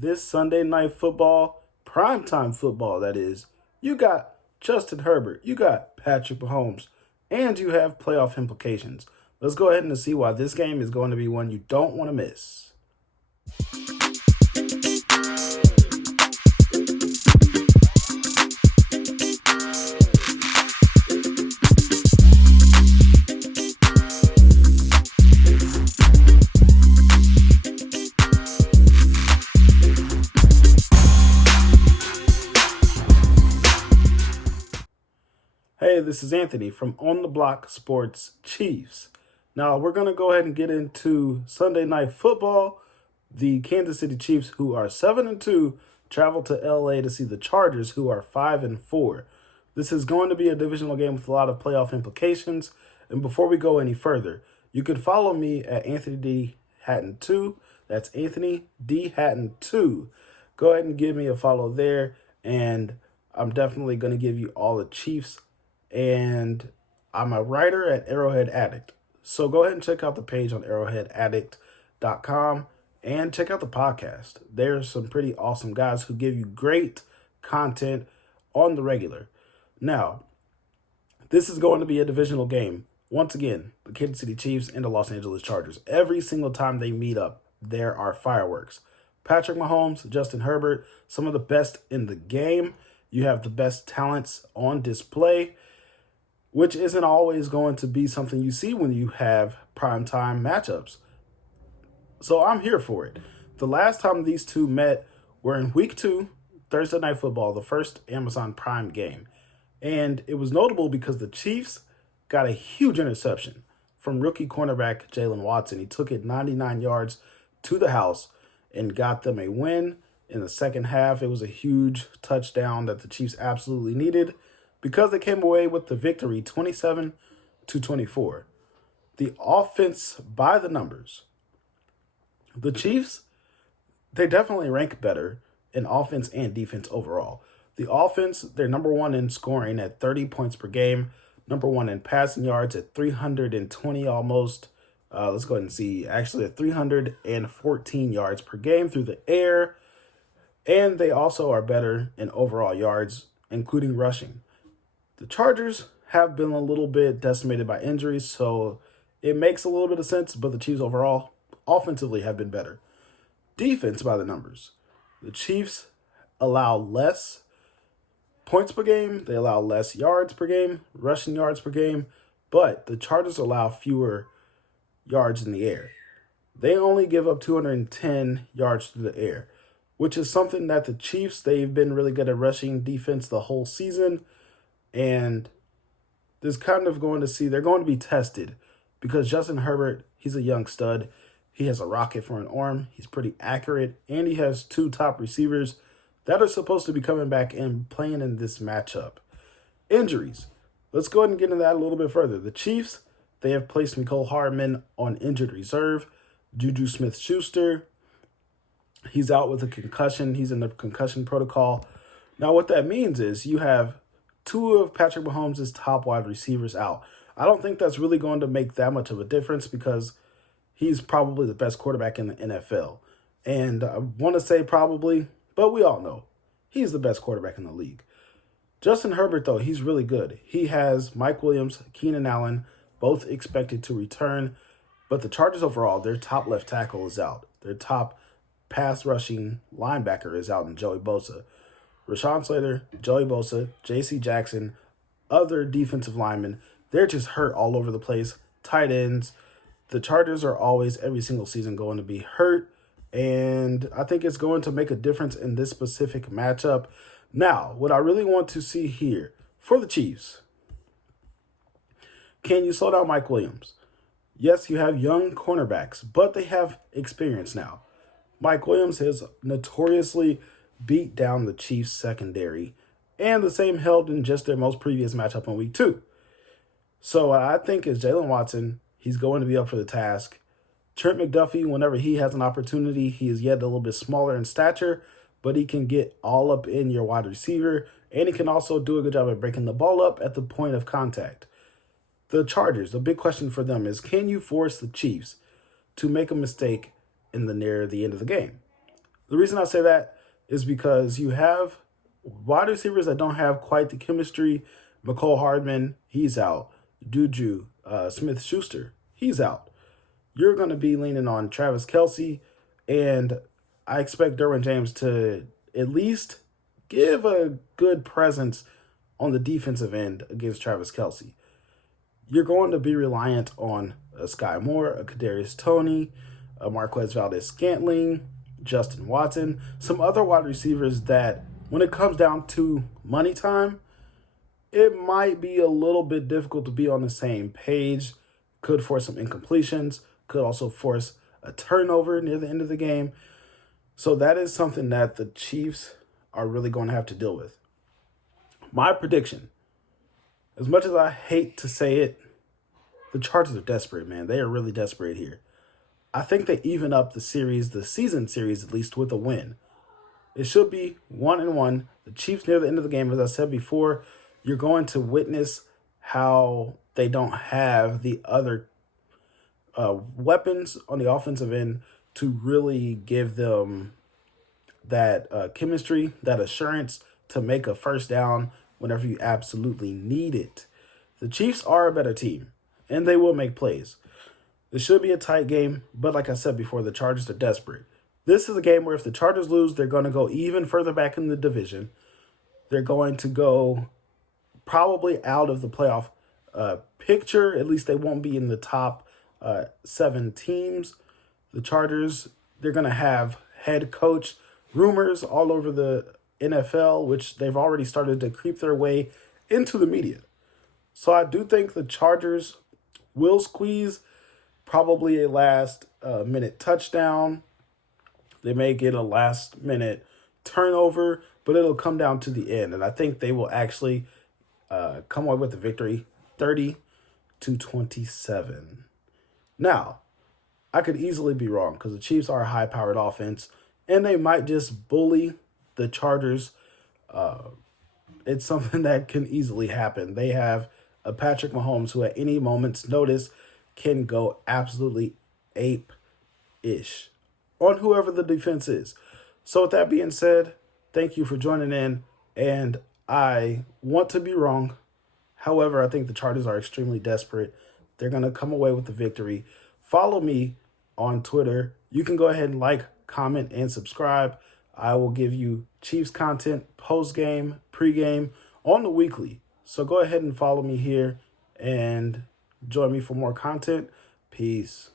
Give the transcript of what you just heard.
this Sunday night football, primetime football, that is, you got Justin Herbert, you got Patrick Mahomes, and you have playoff implications. Let's go ahead and see why this game is going to be one you don't want to miss. Hey, this is Anthony from On the Block Sports Chiefs. Now, we're going to go ahead and get into Sunday Night Football. The Kansas City Chiefs, who are 7-2, travel to LA to see the Chargers, who are 5-4. This is going to be a divisional game with a lot of playoff implications. And before we go any further, you can follow me at Anthony D. Hatton 2. That's Anthony D. Hatton 2. Go ahead and give me a follow there. And I'm definitely going to give you all the Chiefs. And I'm a writer at Arrowhead Addict. So go ahead and check out the page on arrowheadaddict.com and check out the podcast. There's some pretty awesome guys who give you great content on the regular. Now, this is going to be a divisional game. Once again, the Kansas City Chiefs and the Los Angeles Chargers. Every single time they meet up, there are fireworks. Patrick Mahomes, Justin Herbert, some of the best in the game. You have the best talents on display, which isn't always going to be something you see when you have primetime matchups. So I'm here for it. The last time these two met were in Week 2, Thursday Night Football, the first Amazon Prime game. And it was notable because the Chiefs got a huge interception from rookie cornerback Jalen Watson. He took it 99 yards to the house and got them a win. In the second half, it was a huge touchdown that the Chiefs absolutely needed because they came away with the victory 27-24. The offense by the numbers. The Chiefs, they definitely rank better in offense and defense overall. The offense, they're number one in scoring at 30 points per game, number one in passing yards at 320 almost. Let's go ahead and see. Actually, at 314 yards per game through the air. And they also are better in overall yards, including rushing. The Chargers have been a little bit decimated by injuries, so it makes a little bit of sense, but the Chiefs overall, offensively, have been better. Defense by the numbers. The Chiefs allow less points per game, they allow less yards per game, rushing yards per game, but the Chargers allow fewer yards in the air. They only give up 210 yards through the air, which is something that the Chiefs, they've been really good at rushing defense the whole season. And this kind of going to see, they're going to be tested because Justin Herbert, he's a young stud. He has a rocket for an arm. He's pretty accurate. And he has two top receivers that are supposed to be coming back and playing in this matchup. Injuries. Let's go ahead and get into that a little bit further. The Chiefs, they have placed Mecole Hardman on injured reserve. Juju Smith-Schuster, he's out with a concussion. He's in the concussion protocol. Now, what that means is you have two of Patrick Mahomes' top wide receivers out. I don't think that's really going to make that much of a difference because he's probably the best quarterback in the NFL. And I want to say probably, but we all know he's the best quarterback in the league. Justin Herbert, though, he's really good. He has Mike Williams, Keenan Allen, both expected to return. But the Chargers overall, their top left tackle is out. Their top pass rushing linebacker is out in Joey Bosa. Rashawn Slater, Joey Bosa, J.C. Jackson, other defensive linemen, they're just hurt all over the place. Tight ends. The Chargers are always, every single season, going to be hurt. And I think it's going to make a difference in this specific matchup. Now, what I really want to see here for the Chiefs, can you slow down Mike Williams? Yes, you have young cornerbacks, but they have experience now. Mike Williams has notoriously beat down the Chiefs secondary, and the same held in just their most previous matchup in Week 2. So I think as Jalen Watson, he's going to be up for the task. Trent McDuffie, whenever he has an opportunity, he is yet a little bit smaller in stature, but he can get all up in your wide receiver, and he can also do a good job at breaking the ball up at the point of contact. The Chargers, the big question for them is, can you force the Chiefs to make a mistake near the end of the game? The reason I say that is because you have wide receivers that don't have quite the chemistry. McCole Hardman, he's out. Juju Smith-Schuster, he's out. You're going to be leaning on Travis Kelce, and I expect Derwin James to at least give a good presence on the defensive end against Travis Kelce. You're going to be reliant on a Sky Moore, a Kadarius Toney, a Marquez Valdes-Scantling, Justin Watson, some other wide receivers that when it comes down to money time, it might be a little bit difficult to be on the same page. Could force some incompletions, could also force a turnover near the end of the game. So that is something that the Chiefs are really going to have to deal with. My prediction, as much as I hate to say it, the Chargers are desperate, man. They are really desperate here. I think they even up the series, the season series at least, with a win. It should be 1-1. The Chiefs near the end of the game, as I said before, you're going to witness how they don't have the other weapons on the offensive end to really give them that chemistry, that assurance to make a first down whenever you absolutely need it. The Chiefs are a better team, and they will make plays. It should be a tight game, but like I said before, the Chargers are desperate. This is a game where if the Chargers lose, they're going to go even further back in the division. They're going to go probably out of the playoff picture. At least they won't be in the top 7 teams. The Chargers, they're going to have head coach rumors all over the NFL, which they've already started to creep their way into the media. So I do think the Chargers will squeeze probably a last minute touchdown. They may get a last minute turnover, but it'll come down to the end. And I think they will actually come away with the victory 30-27. Now, I could easily be wrong because the Chiefs are a high-powered offense, and they might just bully the Chargers. It's something that can easily happen. They have a Patrick Mahomes who at any moment's notice can go absolutely ape-ish on whoever the defense is. So with that being said, thank you for joining in, and I want to be wrong. However, I think the Chargers are extremely desperate. They're going to come away with the victory. Follow me on Twitter. You can go ahead and like, comment, and subscribe. I will give you Chiefs content post-game, pre-game on the weekly. So go ahead and follow me here and join me for more content. Peace.